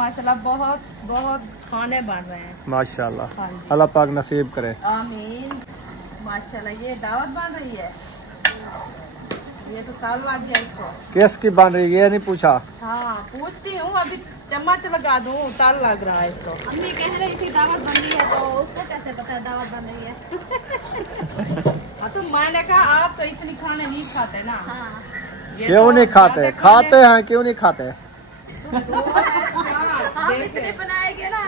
माशाल्लाह बहुत बहुत खाने बन रहे हैं माशाल्लाह। हाँ अल्लाह पाक नसीब करे। आमीन। माशाल्लाह ये दावत बन रही है, ये तो ताल लग गया इसको। किसकी बन रही ये नहीं पूछा? हाँ पूछती हूँ, अभी चम्मच लगा दूँ, ताल लग रहा है इसको। अम्मी कह रही थी दावत बन रही है, तो उसको कैसे पता है दावत बन रही है? हाँ तो मैंने कहा आप तो इतनी खाने नहीं खाते ना। हाँ क्यों नहीं खाते? खाते हैं, क्यों नहीं खाते? इतने बनाएंगे ना।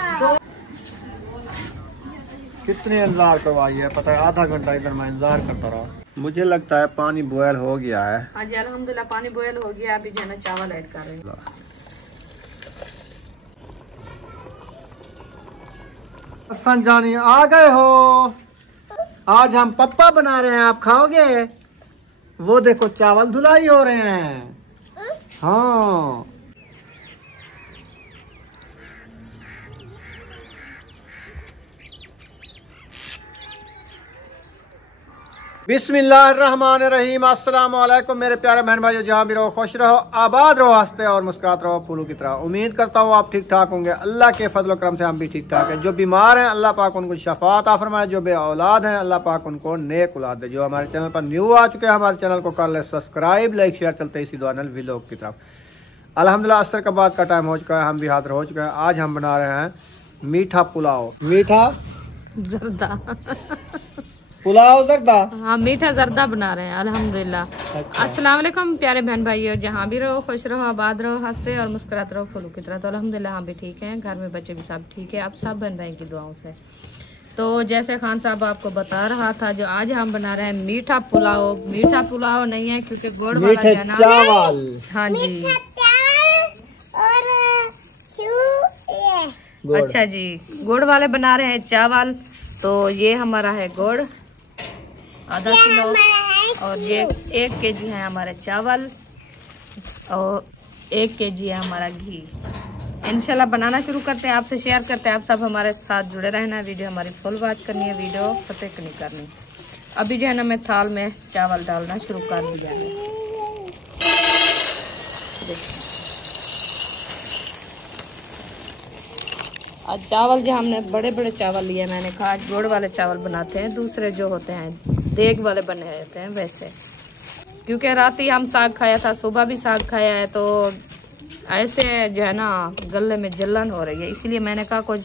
कितने इंतजार करवाई है पता है, आधा घंटा इधर मैं इंतजार करता रहा। मुझे लगता है पानी बॉयल हो गया है। हाँ जी अल्हम्दुलिल्लाह पानी बॉयल हो गया। अभी जो है ना चावल ऐड कर रहे हैं। हसन जानी आ गए हो, आज हम पप्पा बना रहे हैं, आप खाओगे? वो देखो चावल धुलाई हो रहे हैं। हाँ बिस्मिल्लाहिर्रहमानिर्रहीम। अस्सलाम वालेकुम मेरे प्यारे बहन भाइयों, जहाँ भी रहो खुश रहो, आबाद रहो, हंसते और मुस्कुराते रहो फूलों की तरह। उम्मीद करता हूँ आप ठीक ठाक होंगे। अल्लाह के फजल करम से हम भी ठीक ठाक हैं। जो बीमार हैं अल्लाह पाक उनको शफा अता फरमाए, जो बे औलाद हैं अल्लाह पाक उनको नेक औलाद दे। जो हमारे चैनल पर न्यू आ चुके हैं हमारे चैनल को कर ले सब्सक्राइब, लाइक शेयर, चलते इसी दुआ व्लॉग की तरफ। अल्हम्दुलिल्लाह असर के बाद का टाइम हो चुका है, हम भी हाजिर हो चुके हैं। आज हम बना रहे हैं मीठा पुलाव। मीठा जर्दा पुलाव जर्दा। हाँ मीठा जर्दा बना रहे हैं अल्हम्दुलिल्लाह। अच्छा। अस्सलाम वालेकुम प्यारे बहन भाइयों, जहाँ भी रहो खुश रहो, आबाद रहो, हंसते और मुस्कुराते रहो फूलों की तरह। तो अल्हम्दुलिल्लाह हम भी ठीक हैं, घर में बच्चे भी सब ठीक है, आप सब बहन भाई की दुआओं से। तो जैसे खान साहब आपको बता रहा था, जो आज हम बना रहे हैं मीठा पुलाव। मीठा पुलाव नहीं है क्योंकि गुड़ वाला है ना। चावल। हाँ जी गुड़। अच्छा जी, गुड़ वाले बना रहे हैं चावल। तो ये हमारा है गुड़ आधा किलो, और ये 1 केजी है हमारे चावल, और 1 केजी है हमारा घी। इंशाल्लाह बनाना शुरू करते हैं, आपसे शेयर करते हैं। आप सब हमारे साथ जुड़े रहना, वीडियो हमारी फुल वॉच करनी है, वीडियो फतेह नहीं करनी। अभी जो है ना मैं थाल में चावल डालना शुरू कर दिया है। देखिए आज चावल जो हमने बड़े बड़े चावल लिए, मैंने कहा आज गुड़ वाले चावल बनाते हैं, दूसरे जो होते हैं देग वाले बने रहते हैं वैसे। क्योंकि रात ही हम साग खाया था, सुबह भी साग खाया है, तो ऐसे जो है ना गले में जलन हो रही है, इसलिए मैंने कहा कुछ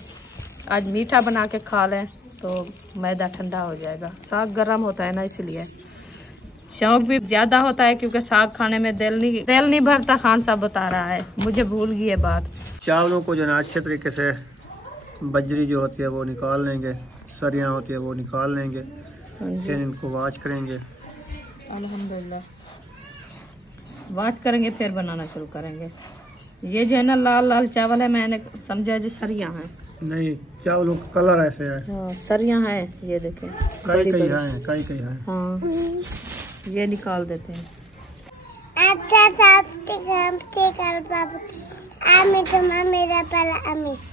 आज मीठा बना के खा लें तो मैदा ठंडा हो जाएगा। साग गर्म होता है ना, इसलिए शौक भी ज्यादा होता है, क्योंकि साग खाने में दिल नहीं भरता। खान साहब बता रहा है, मुझे भूल गई है बात। चावलों को जो है अच्छे तरीके से बजरी जो होती है वो निकाल लेंगे, सरियाँ होती है वो निकाल लेंगे, फिर इनको वॉश करेंगे। अल्हम्दुलिल्लाह वॉश करेंगे फिर बनाना शुरू करेंगे। ये जो है ना लाल लाल चावल है, मैंने समझा जो सरियाँ हैं। नहीं, चावलों का कलर ऐसे है। हाँ सरियाँ हैं, ये देखें कई है। हाँ ये निकाल देते हैं।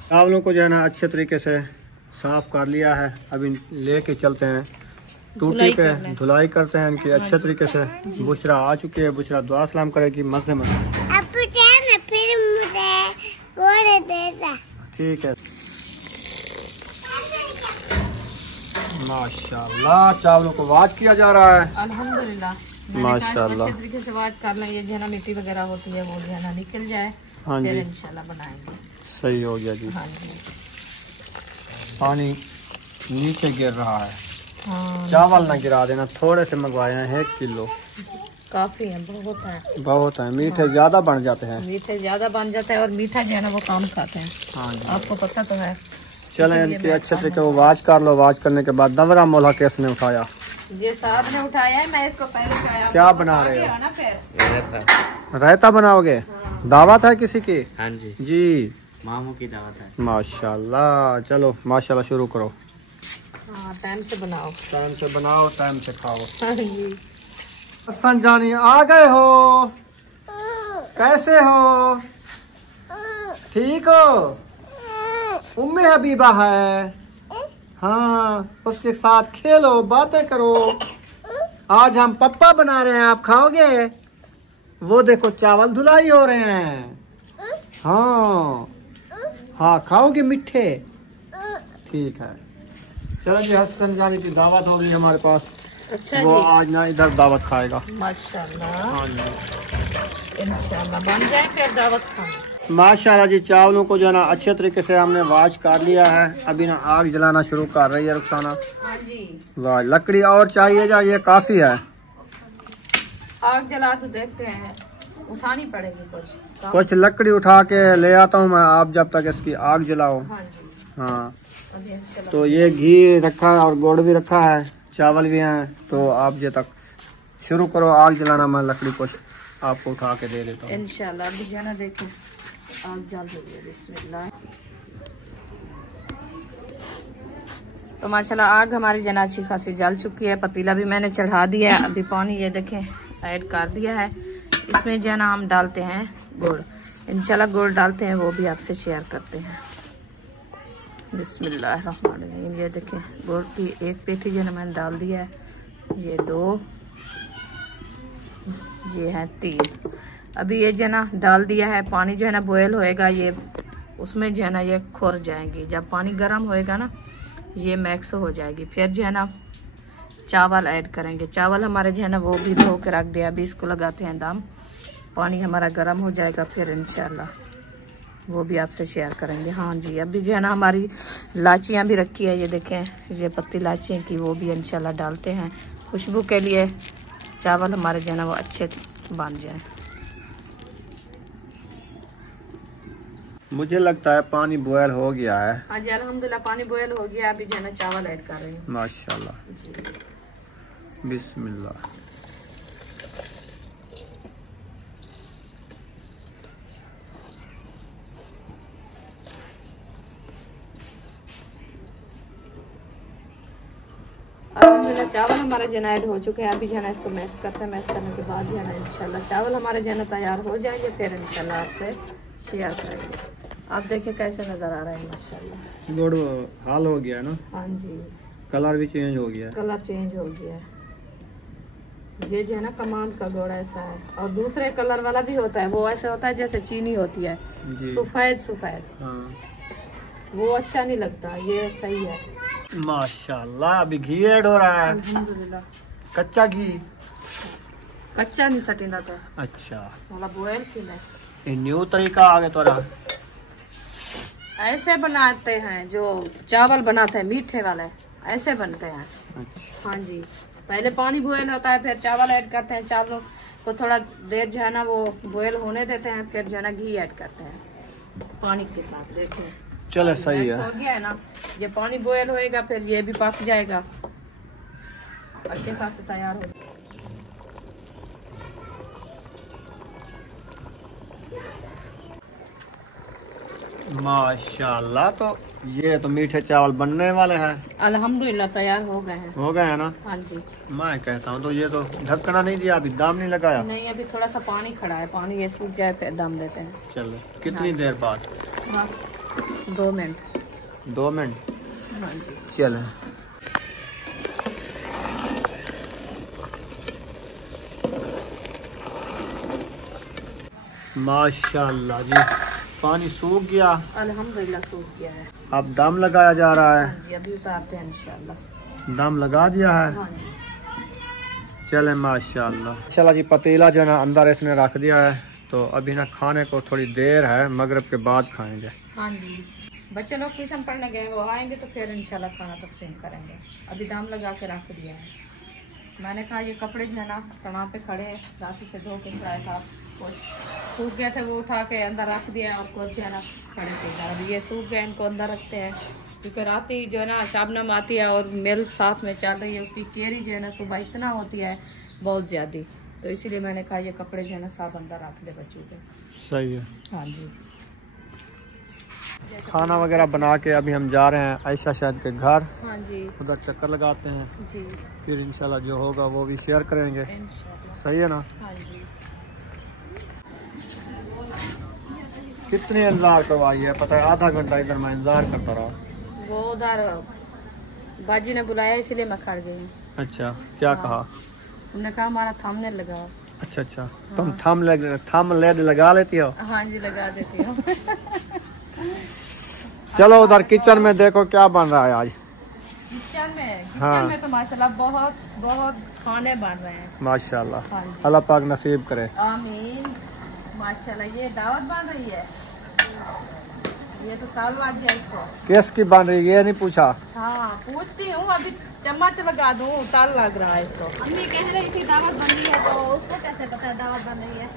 चावलों को जो है ना अच्छे तरीके से साफ कर लिया है। अभी लेके चलते हैं टूटी पे, धुलाई करते हैं इनकी अच्छे तरीके से। बुशरा आ चुकी है, बुशरा दुआ सलाम करेगी मजे मजे। ठीक है माशाल्लाह, चावलों को वॉश किया जा रहा है अल्हम्दुलिल्लाह माशाल्लाह। अच्छे तरीके से वॉश कर लें, ये जो है ना मिट्टी वगैरह होती है वो जो है ना निकल जाए। हाँ जी, फिर इंशाल्लाह बनाएंगे। सही हो गया जी। हाँ जी पानी नीचे गिर रहा है। हाँ चावल ना गिरा देना, थोड़े से मंगवाए हैं 1 किलो। काफी है, बहुत है। मीठे ज्यादा बन जाते हैं। मीठे ज्यादा बन जाता है, और मीठा जो है ना वो कम खाते हैं। हाँ जी, आपको पता तो है। चलें इनके अच्छे तरीके वो वॉश कर लो। वॉश करने के बाद दवरा मोला केस ने उठाया, ये साहब ने उठाया है, मैं इसको पहले उठाया। क्या बना रहे हो? ना फिर रायता बनाओगे? हाँ। दावत है किसी की? हाँ जी जी मामू की दावत है। माशाल्लाह, चलो माशाल्लाह शुरू करो। हाँ टाइम से बनाओ, टाइम से बनाओ, टाइम से खाओ। हाँ जी हसन जानी आ गए हो, कैसे हो? ठीक हो? उम्मे हबीबा है, हाँ उसके साथ खेलो, बातें करो। आज हम पप्पा बना रहे हैं, आप खाओगे? वो देखो चावल धुलाई हो रहे हैं। हाँ हाँ खाओगे मीठे? ठीक है। चलो जी, हसन जाने की दावत होगी हमारे पास। अच्छा वो जी। आज ना इधर दावत खाएगा। माशाल्लाह। हाँ जी, इंशाल्लाह बन जाए फिर दावत खाने। माशाल्लाह जी। चावलों को जो है ना अच्छे तरीके से हमने वॉश कर लिया है। अभी ना आग जलाना शुरू कर रही है रुखसाना। हाँ जी। वाह, लकड़ी और चाहिए जा, ये काफी है। आग जला तो देखते हैं, उठानी पड़ेगी कुछ लकड़ी उठा के ले आता हूँ मैं, आप जब तक इसकी आग जलाओ। हाँ जी। हाँ, अभी इंशाल्लाह। तो ये घी रखा है और गुड़ भी रखा है, चावल भी हैं। तो आप ये तक शुरू करो आग जलाना, मैं लकड़ी कुछ आपको उठा के दे देता हूँ। इंशाल्लाह अभी जो है ना देखें आग जल रही है। बिस्मिल्लाह। तो माशाल्लाह आग हमारी जना अच्छी खासी जल चुकी है। पतीला भी मैंने चढ़ा दिया है। अभी पानी ये देखें ऐड कर दिया है। इसमें जो है ना हम डालते हैं गुड़। इंशाल्लाह गुड़ डालते हैं वो भी आपसे शेयर करते हैं। बिस्मिल्लाहिर्रहमानिर्रहीम। ये देखें गुड़ की एक पेटी जो है ना मैंने डाल दिया है। ये 2, ये है 3। अभी ये जो है ना डाल दिया है। पानी जो है ना बॉयल होएगा, ये उसमें जो है ना ये खुर जाएंगी। जब पानी गर्म होएगा ना ये मैक्स हो जाएगी। फिर जो है ना चावल ऐड करेंगे। चावल हमारे जो है ना वो भी धो के रख दिया। अभी इसको लगाते हैं दम। पानी हमारा गर्म हो जाएगा फिर इंशाल्लाह वो भी आपसे शेयर करेंगे। हाँ जी, अभी जो है ना हमारी लाचियाँ भी रखी है। ये देखें ये पत्ती लाचियाँ की, वो भी इंशाल्लाह डालते हैं खुशबू के लिए। चावल हमारे जो है ना वो अच्छे बन जाए। मुझे लगता है पानी बॉयल हो गया है। हाँ जी अल्हम्दुलिल्लाह पानी बॉयल हो गया। अभी जो है ना चावल ऐड कर रही हूँ। माशाल्लाह। जी। बिस्मिल्लाह। अल्हम्दुलिल्लाह चावल हमारे जो है ना ऐड हो चुके हैं। अभी जो है ना इसको मैश करते हैं। मैश करने के बाद जो है ना इंशाल्लाह चावल हमारे जो है ना तैयार हो जाएंगे। फिर इंशाल्लाह आपसे शेयर करेंगे। आप देखिए कैसे नजर आ रहा है माशाल्लाह। गुड़ हाल हो गया है ना? हाँ जी, कलर भी चेंज हो गया है। कलर चेंज हो गया है। ये जो है ना कमांड का गुड़ ऐसा है। और दूसरे कलर वाला भी होता है, वो ऐसे होता है जैसे चीनी होती है, सफेद सफेद। हाँ। वो अच्छा नहीं लगता, ये सही है। माशाल्लाह। अभी घी ऐड हो रहा है। अल्हम्दुलिल्लाह। कच्चा घी? कच्चा नहीं सटीना तो अच्छा, वाला बॉयल की है। ये न्यू तरीका आ गया तोरा। ऐसे बनाते हैं जो चावल बनाते हैं मीठे वाले, ऐसे बनते हैं। अच्छा। हाँ जी, पहले पानी बॉयल होता है, फिर चावल ऐड करते हैं। चावलों को थोड़ा देर जो है ना वो बॉयल होने देते हैं, फिर जो है ना घी ऐड करते हैं पानी के साथ। देखिए चलो सही है। हो गया है ना। ये पानी बॉयल होएगा फिर ये भी पक जाएगा, अच्छे खासे तैयार हो जाएगा। माशाल्लाह। तो ये तो मीठे चावल बनने वाले हैं। अल्हम्दुलिल्लाह तैयार हो गए हैं। हो गए हैं ना? हाँ जी। मैं कहता हूँ तो ये तो ढकना नहीं दिया, अभी दम नहीं लगाया। नहीं, अभी थोड़ा सा पानी खड़ा है, पानी ये सूख जाए फिर दम देते हैं। चलो कितनी देर बाद? बस 2 मिनट। 2 मिनट। हाँ जी। चले। माशाल्लाह जी, पानी सूख गया। अल्हम्दुलिल्लाह सूख गया है। अब दम लगाया जा रहा है। हाँ जी, अभी उतारते हैं इंशाल्लाह। दम लगा दिया है। हाँ जी। चले माशाल्लाह। चला जी, पतीला जो है ना अंदर इसने रख दिया है। तो अभी ना खाने को थोड़ी देर है, मगरिब के बाद खाएंगे। हाँ जी, बच्चे लोग ट्यूशन पढ़ने गए, वो आएंगे तो फिर इंशाल्लाह खाना तकसीम करेंगे। अभी दम लगा के रख दिया है। मैंने कहा ये कपड़े जो है ना तनाव पे खड़े हैं, रात से धो के खड़ा था, सूख गए थे, वो उठा के अंदर रख दिया। और कुछ जो है ना खड़े थे इधर, अभी ये सूख गए, इनको अंदर रखते हैं। क्योंकि रात ही जो है ना शबनम आती है और मिल्क साथ में चल रही है, उसकी केरी जो है ना सुबह इतना होती है बहुत ज़्यादा, तो इसीलिए मैंने कहा ये कपड़े जो है ना सब अंदर रख दे बच्चों के। सही है। हाँ जी। खाना वगैरह बना के अभी हम जा रहे हैं आयशा शायद के घर। हाँ जी। उधर चक्कर लगाते हैं, जी। फिर इंशाल्लाह जो होगा वो भी शेयर करेंगे। इंशाल्लाह। सही है ना? हाँ जी। कितने इंतजार करवाई है पता है? आधा घंटा इधर मैं इंतजार करता रहा। वो उधर बाजी ने बुलाया इसलिए मैं खड़ गई। अच्छा, क्या हाँ। कहा? उन्होंने कहा हमारा थंबनेल लगाओ। अच्छा अच्छा। हाँ। तुम थंबनेल लगा लेती हो? हाँ जी, लगा देती हूँ। चलो उधर किचन में देखो क्या बन रहा है आज किचन हाँ। में तो माशाल्लाह बहुत बहुत खाने बन रहे हैं माशाल्लाह। हाँ जी। अल्लाह पाक नसीब करे। आमीन। माशाल्लाह ये दावत बन रही है, ये तो ताल लग गया इसको। किसकी बन रही ये नहीं पूछा? हाँ पूछती हूँ, अभी चम्मच लगा दूँ, ताल लग रहा है इसको। अम्मी कह रही थी दावत बन रही है, तो उसको कैसे पता है दावत बन रही है?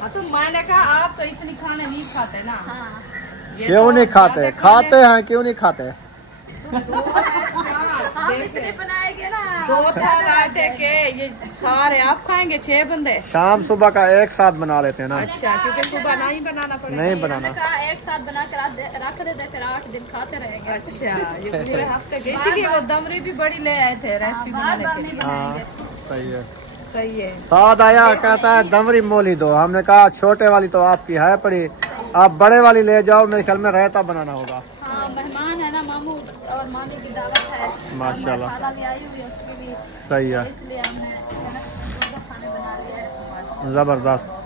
हाँ तो मैंने कहा आप तो इतनी खाने नहीं खाते ना। हाँ। ये क्यों तो नहीं खाते? ज्यादा खाते हैं, क्यों नहीं खाते? हम इतने बनाएंगे ना। 2 थाल आटे के ये सारे आप खाएंगे 6 बंदे। शाम सुबह का एक साथ बना लेते हैं ना। अच्छा, क्योंकि सुबह नहीं बनाना पड़ेगा। नहीं हमने बनाना। कहा एक साथ बना कर रख देते, फिर 8 दिन खाते रहेंगे। अच्छा, ये पूरे हफ्ते के इसीलिए वो दमरी भी बड़ी ले आए थे रेसिपी बनाने के लिए। हाँ सही है। सही है। साथ आया कहता है दमरी मोली दो, हमने कहा छोटे वाली तो आपकी है पड़ी, आप बड़े वाली ले जाओ, मेरे ख्याल में रायता बनाना होगा। हाँ, मेहमान है ना, मामू और मामी की दावत है। माशाल्लाह। खाला भी आई हुई है, उसकी भी। सही है, इसलिए हमने खाने बना लिया है। जबरदस्त।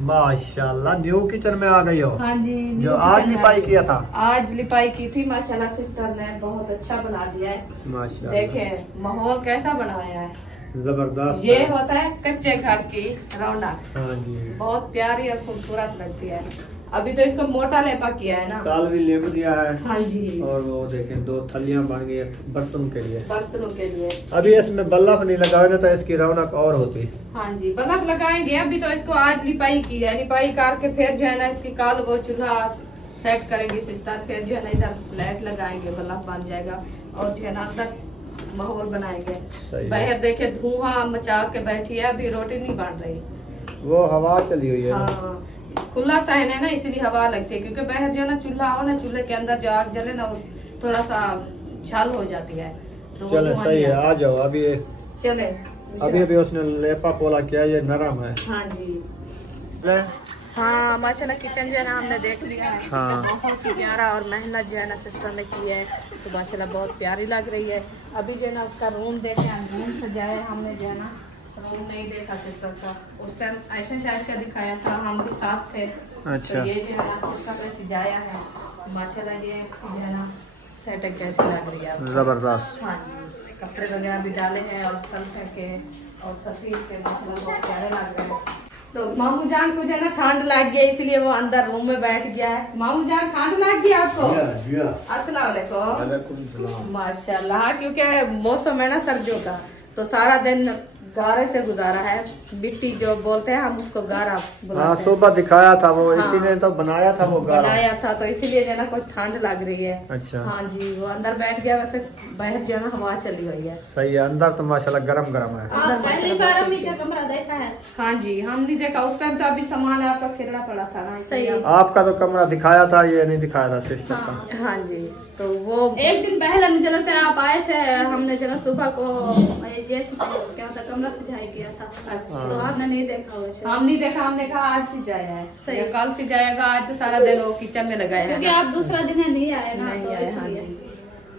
माशाल्लाह न्यू किचन में आ गई हो। हाँ जी, जो आज लिपाई किया था। आज लिपाई की थी माशाल्लाह, सिस्टर ने बहुत अच्छा बना दिया है। माशाल्लाह देखें माहौल कैसा बनाया है, जबरदस्त। ये होता है कच्चे घर की रौनक। हाँ जी। बहुत प्यारी और खूबसूरत लगती है। अभी तो इसको मोटा लेपा किया है ना। ताल भी लेप दिया है। हाँ जी। और वो देखें 2 थलियां बन गई बर्तनों के लिए। बर्तनों के लिए। अभी इसमें बल्लफ नहीं लगाए ना तो इसकी रौनक और होती। हाँ जी, बल्ब लगाएंगे। अभी तो इसको आज लिपाई की है, लिपाई करके फिर जो है ना इसकी काल वो चूल्हा सेट करेंगे सिस्टर, फिर जो है ना इधर लाइट लगाएंगे, बल्ब बन जाएगा और जो है ना अंदर माहौल बनाएंगे। बाहर देखे धुआं मचा के बैठी है, अभी रोटी नहीं बन रही, वो हवा चली हुई है। हाँ खुला सहन है ना, इसलिए हवा लगती है, क्योंकि बाहर जो है ना चूल्हा हो ना, चूल्हे के अंदर जो आग जले ना उस थोड़ा सा छाल हो जाती है तो चले सही है, आ जाओ। अभी चले अभी उसने लेपा पोला किया, ये नरम है। हाँ जी। हाँ माशाल्लाह किचन जो है ना हमने देख लिया है। हाँ। बहुत ही प्यारा और मेहनत जो है ना सिस्टर ने की है, तो माशाल्लाह बहुत प्यारी लग रही है। अभी जो है ना उसका रूम देखे, रूम सजाया हमने जो है ना, रूम नहीं देखा सिस्टर का, उस टाइम ऐसे शायद का दिखाया था, हम भी साथ थे। अच्छा। तो ये जो है ना सिस्टर ने सजाया है माशाल्लाह, ये जो है ना सेटअप कैसी लग रही है। जबरदस्त। हाँ जी, कपड़े वगैरह भी डाले हैं और सलसे के और सफेद के माशाल्लाह बहुत प्यारे लग रहे हैं। तो मामू जान को जो है ना ठंड लग गया, इसलिए वो अंदर रूम में बैठ गया है। मामू जान ठंड लग गया आपको? अस्सलाम वालेकुम। माशाल्लाह, क्योंकि मौसम है ना सर्दियों का, तो सारा दिन गारे से गुजारा है। मिट्टी जो बोलते हैं हम उसको गारा हाँ बोलते हैं। सुबह दिखाया था वो, हाँ। इसी ने तो बनाया था वो गारा। बनाया था, तो इसीलिए जो है ना कोई ठंड लग रही है। अच्छा। हाँ जी, वो अंदर बैठ गया, वैसे बाहर जो है ना हवा चली हुई है। सही है, अंदर तो माशाल्लाह गरम गरम है। पहली बार अम्मी का कमरा देखा है? हाँ जी, हम नहीं देखा उस टाइम, तो अभी सामान आपका खिलना पड़ा था ना। सही। आपका तो कमरा दिखाया था, ये नहीं दिखाया था सिस्टर का। हाँ जी, तो वो एक दिन पहले मुझे लगता है आप आए थे, हमने जो ना सुबह को ये क्या होता कमरा सिजाई किया था। अच्छा। तो आपने नहीं देखा हुआ? हम नहीं देखा, हमने कहा आज सिजाया है। सही। या कल सिजाएगा, आज तो सारा दिन वो किचन में लगाया है। क्योंकि आप दूसरा दिन है नहीं आए ना, नहीं तो आए, हाँ इसलिए। जी।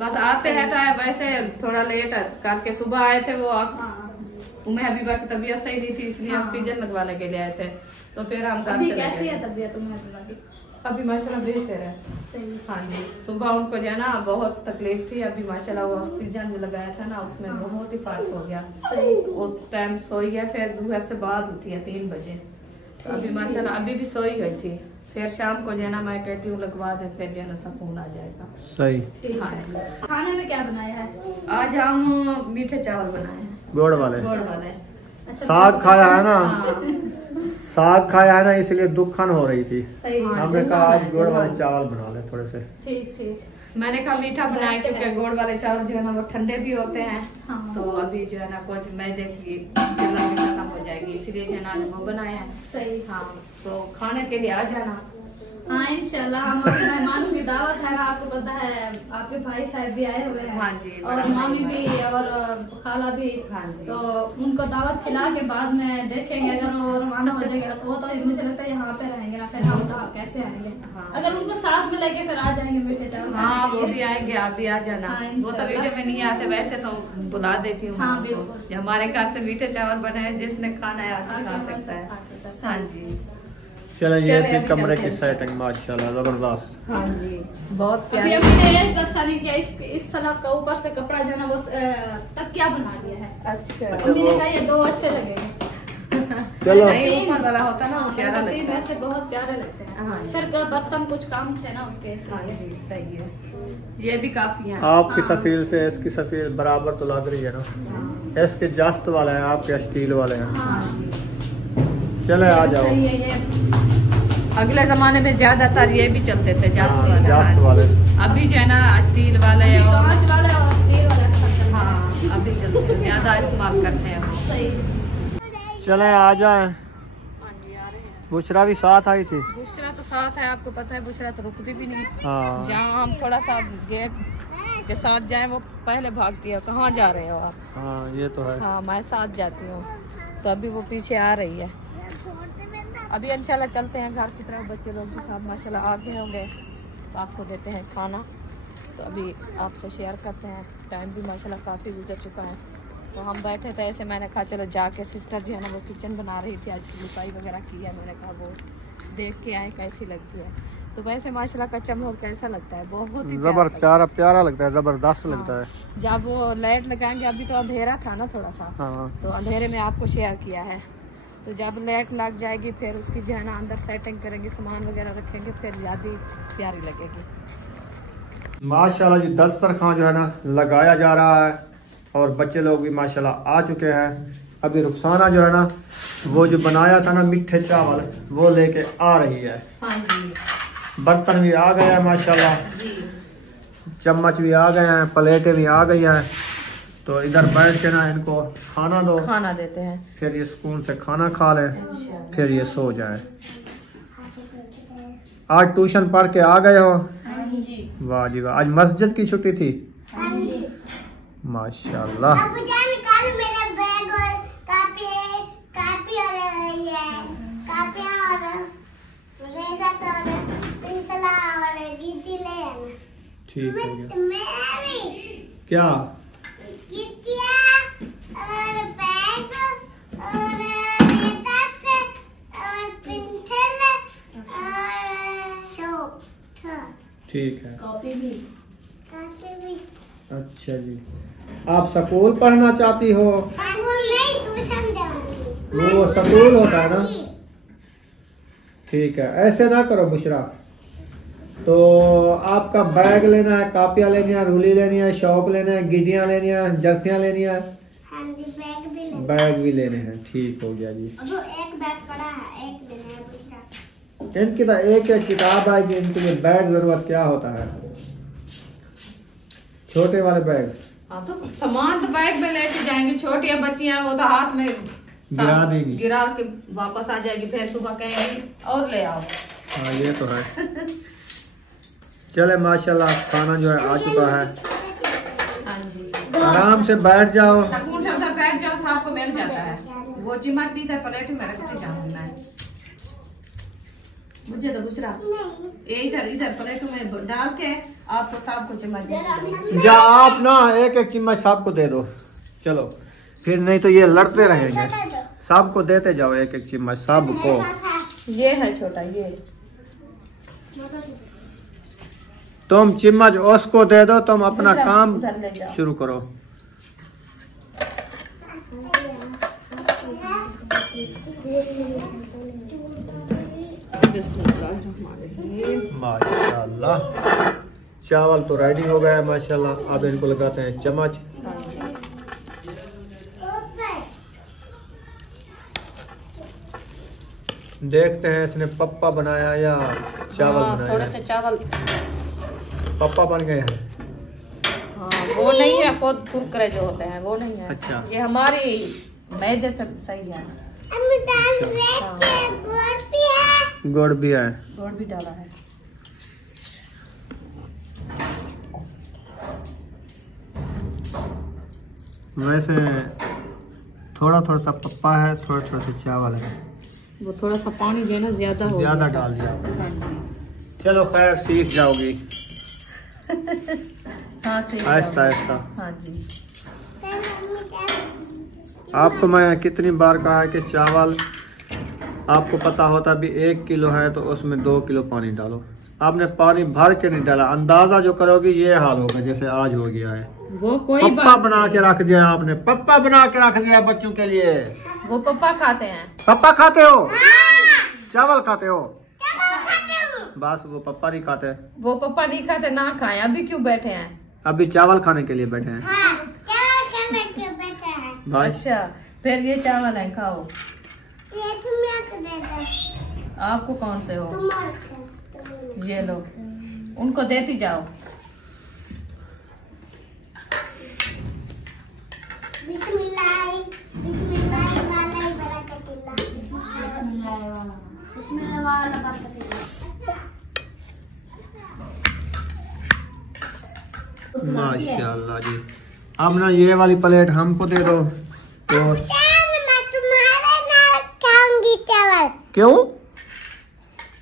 बस आते हैं तो वैसे थोड़ा लेट करके सुबह आए थे, वो उम्मे हबीबा की तबीयत सही नहीं थी, इसलिए ऑक्सीजन लगवाने के लिए आए थे, तो फिर हम अभी कैसी है तबीयत तुम्हारी? अभी माशाल्लाह बेहतर है। सही। हाँ जी, सुबह उनको जो है ना बहुत तकलीफ थी, अभी माशाल्लाह वो ऑक्सीजन जो लगाया था ना उसमें बहुत ही फर्क हो गया। सही। उस टाइम सोई है, फिर जुहर से बाद उठी है 3 बजे, तो अभी माशाल्लाह अभी भी सोई गई थी। फिर शाम को जो है ना मैं कहती हूँ लगवा दे, फिर जो है ना सुकून आ जाएगा। सही। हाँ जी। खाने में क्या बनाया है? आज हम मीठे चावल बनाए हैं, गोड़ वाले। गोड़ वाले। अच्छा, साग खाया है ना, हाँ। साग खाया है ना, इसलिए दुखन हो रही थी। सही। हमने कहा आज गोड़ वाले चावल बना ले थोड़े से। ठीक ठीक। मैंने कहा मीठा बनाए, क्योंकि गोड़ वाले चावल जो है ना वो ठंडे भी होते हैं। हाँ। तो अभी जो है ना कुछ मैदे की जलन भी खत्म हो जाएगी, इसलिए जो है ना आज वो बनाए हैं। सही। हाँ, तो खाने के लिए आ जाना। हाँ इंशाल्लाह, हम मेहमानों की दावत है ना, आपको पता है आपके भाई साहब भी आए हुए हैं। हाँ जी, और बड़ा मामी भाई भी और खाला भी। हाँ जी। तो उनको दावत खिला के बाद में देखेंगे, अगर वो रवाना हो जाएंगे वो तो मुझे लगता है यहाँ पे रहेंगे ना, फिर हम कहाँ कैसे आएंगे? हाँ। अगर उनको साथ में लेके फिर आ जाएंगे मीठे चावल। हाँ वो भी आएंगे, आप भी आ जाना। हाँ, वो तो वीडियो में नहीं आते, वैसे तो बुला देती हूँ। हाँ, आपको। बिल्कुल। जो हमारे घर से मीठे चावल बने हैं, जिसने खाना है आके खा सकता है। खा सकता है। हाँ जी। चले ये चले, थी अभी कमरे चलते की हैं। सेटिंग माशाल्लाह जबरदस्त। हाँ जी, बहुत अभी प्यारे। अभी ने एक अच्छा नहीं किया, इस सलाब का ऊपर से कपड़ा जो है ना वो तकिया बना दिया है। अच्छा, अम्मी ने कहा ये 2 अच्छे लगेंगे। चलो नहीं, ऊपर वाला होता ना वो प्यारा तीन लगता है। वैसे बहुत प्यारे लगते हैं। हाँ। फिर बर्तन कुछ काम थे ना उसके हाँ इसलिए। जी, सही है, ये भी काफी है। आपकी हाँ। सफील से इसकी सफील बराबर तो लग रही है ना। इसके जास्त वाले हैं, आपके स्टील वाले हैं। हाँ चले आ जाओ। सही है, ये अगले जमाने में ज्यादातर ये भी चलते थे, जास्त हाँ, वाले। जास्त वाले। अभी जो है ना स्टील वाले अभी और कांच वाले और स्टील वाले अच्छा चल रहा है। हाँ अभी चलते हैं, ज्यादा इस्तेमाल करते हैं। सही। चले आ जाए। हाँ जी, आ रहे हैं। बुशरा भी साथ आई थी। बुशरा तो साथ है, आपको पता है बुशरा तो रुकती भी नहीं। हाँ जहाँ हम थोड़ा सा गेट के साथ जाएं वो पहले भागती है, कहाँ जा रहे हो आप? हाँ ये तो है। हाँ मैं साथ जाती हूँ, तो अभी वो पीछे आ रही है। अभी इंशाल्लाह चलते हैं घर की तरफ, बच्चे लोग भी साथ माशाल्लाह आ गए होंगे, तो आपको देते हैं खाना। तो अभी आपसे शेयर करते हैं, टाइम भी माशाल्लाह काफ़ी गुजर चुका है। तो हम बैठे थे ऐसे, मैंने कहा चलो जाके सिस्टर जो है ना वो किचन बना रही थी, आज लिपाई वगैरह की है, मैंने कहा वो देख के आए कैसी लगती है। तो वैसे माशाल्लाह कच्चा मोर कैसा लगता है, बहुत ही जबर प्यारा प्यारा लगता है, जबरदस्त लगता है। लगता है। जब वो लाइट लगाएंगे, अभी तो अंधेरा था ना थोड़ा सा, हाँ तो अंधेरे में आपको शेयर किया है। तो जब लाइट लग जाएगी फिर उसकी जो है ना अंदर सेटिंग करेंगे, सामान वगैरह रखेंगे, फिर ज़्यादा प्यारी लगेगी। माशाल्लाह जी दस्तरखान जो है ना लगाया जा रहा है और बच्चे लोग भी माशाल्लाह आ चुके हैं। अभी रुखसाना जो है ना वो जो बनाया था ना मीठे चावल वो लेके आ रही है। हाँ जी बर्तन भी आ गया है माशाल्लाह, जी, चम्मच भी आ गए हैं, प्लेटें भी आ गई हैं। तो इधर बैठ के ना इनको खाना दो, खाना देते हैं फिर ये सुकून से खाना खा लें, इंशाल्लाह। फिर ये सो जाए। आज ट्यूशन पढ़ के आ गए हो? हाँ जी, वाह जी वाह। आज मस्जिद की छुट्टी थी हाँ जी। माशाल्लाह। कल मेरा बैग और कापी और ये कापियां और रेज़र और पेंसिल और गिट्टी ले आना। ठीक हो गया। मैं भी क्या? गिट्टियां और बैग और रेज़र और पेंसिल और शॉप ठीक है। कापी भी। अच्छा जी, आप स्कूल पढ़ना चाहती हो? स्कूल नहीं, ट्यूशन जाऊंगी। वो स्कूल होता है ना। ठीक है, ऐसे ना करो बुशरा। तो आपका बैग लेना है, कापियाँ लेनी है, रूली लेनी है, शॉप लेना है, गिड्डियाँ लेनी है, जर्सियाँ लेनी है, हाँ जी, बैग भी लेना। बैग भी लेने हैं। ठीक हो गया जी। अब एक बैग पड़ा है, एक लेना है दूसरा। इनकी तो एक एक किताब आएगी, इनके लिए बैग जरूरत क्या होता है, छोटे वाले बैग। हाँ तो सामान तो बैग में लेके जाएंगे, छोटी बच्चियां वो तो हाथ में गिरा देंगी, गिरा के वापस आ जाएगी, फिर सुबह कहेंगी और ले आओ। हाँ ये तो है। चले माशाल्लाह खाना जो है आ चुका है, हाँ जी, आराम से बैठ जाओ। सुकून से उधर बैठ जाओ, सबको मिल जाता है। वो चिमट भी इधर प्लेट में रखते जाऊंगी मैं, मुझे तो दूसरा ये इधर इधर प्लेट में डाल के आपको सबको चिमट दे। या आप ना एक एक चम्मच सबको दे दो, चलो फिर नहीं तो ये लड़ते रहेंगे। सबको देते जाओ एक एक चम्मच सबको। ये है छोटा, ये तुम चम्मच उसको दे दो, तुम अपना दूसरा काम उधर ले जाओ। शुरू करो। माशाल्लाह चावल तो रेडी हो गया है माशाल्लाह। अब इनको लगाते हैं चम्मच। देखते हैं इसने पप्पा बनाया या चावल हाँ, बनाया। थोड़े से चावल। पप्पा बन गए हैं। हाँ, वो नहीं है, खुद कुरकुरे जो होते हैं वो नहीं है। अच्छा। ये हमारी मैदे से सही है। गुड़ भी है। गुड़ भी डाला है। वैसे थोड़ा थोड़ा सा पप्पा है, थोड़ा थोड़ा सा चावल है। वो थोड़ा सा पानी जो है ना ज्यादा हो ज्यादा गया। डाल दिया। हाँ जी। चलो खैर सीख जाओगी हाँ सही आहिस्ता है। आहिस्ता। हाँ जी, आपको मैं कितनी बार कहा है कि चावल आपको पता होता भी 1 किलो है तो उसमें 2 किलो पानी डालो। आपने पानी भर के नहीं डाला, अंदाजा जो करोगे ये हाल होगा जैसे आज हो गया है। वो कोई पप्पा बना के रख दिया आपने, पप्पा बना के रख दिया बच्चों के लिए। वो पप्पा खाते हैं। पप्पा खाते हो? चावल खाते हो? बस वो पप्पा नहीं खाते। वो पप्पा नहीं खाते, ना खाए। अभी क्यों बैठे हैं? अभी चावल खाने के लिए बैठे हैं। बस अच्छा, फिर ये चावल है, खाओ। आपको कौन से हो? ये लो, उनको देती जाओ। माशाल्लाह जी। अब ना ये वाली प्लेट हमको दे दो तो। क्यों?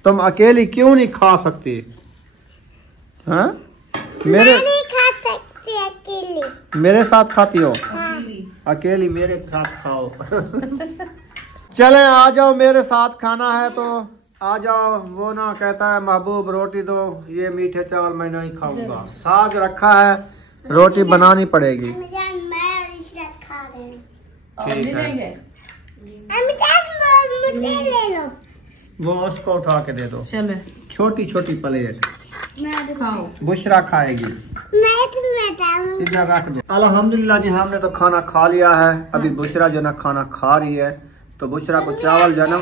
तुम अकेली क्यों नहीं खा सकती? हाँ? नहीं खा सकती अकेली। मेरे साथ खाती हो? अकेली मेरे साथ खाओ। चले आ जाओ, मेरे साथ खाना है तो आ जाओ। वो ना कहता है महबूब रोटी दो, ये मीठे चावल मैं नहीं खाऊंगा। साग रखा है, रोटी बनानी पड़ेगी। ठीक है, ले लो। वो उसको उठा के दे दो। चले, छोटी छोटी प्लेट खाओ। बुशरा खाएगी। इधर रख दो। अल्हम्दुलिल्लाह जी, हमने तो खाना खा लिया है। अभी बुशरा जो ना खाना खा रही है, तो बुशरा को चावल जो ना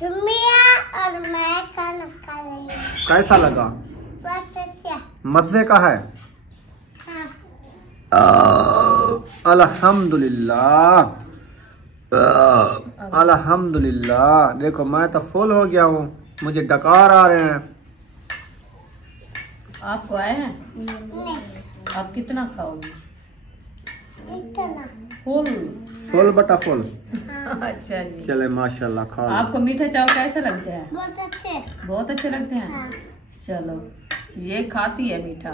और मैं खाना खा रही हूँ। कैसा लगा? बहुत अच्छा। मजे का है। अल्हम्दुलिल्लाह, अल्हम्दुलिल्लाह। देखो मैं तो फुल हो गया हूँ, मुझे डकार आ रहे हैं। आपको आए हैं? आप कितना खाओगे? फुल। फुल बटा फुल। अच्छा जी। चले माशाल्लाह, खा लो। आपको मीठे चावल कैसे लगते हैं? बहुत अच्छे। बहुत अच्छे लगते हैं। हाँ। चलो, ये खाती है मीठा,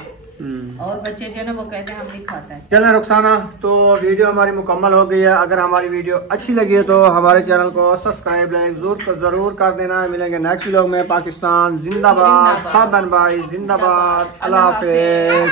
और बच्चे जो है ना वो कहते हैं हम नहीं खाता है। चलें रुखसाना, तो वीडियो हमारी मुकम्मल हो गई है। अगर हमारी वीडियो अच्छी लगी है तो हमारे चैनल को सब्सक्राइब लाइक जरूर कर देना है। मिलेंगे नेक्स्ट व्लॉग में। पाकिस्तान जिंदाबाद, सब बहन भाई जिंदाबाद। अल्लाह हाफिज।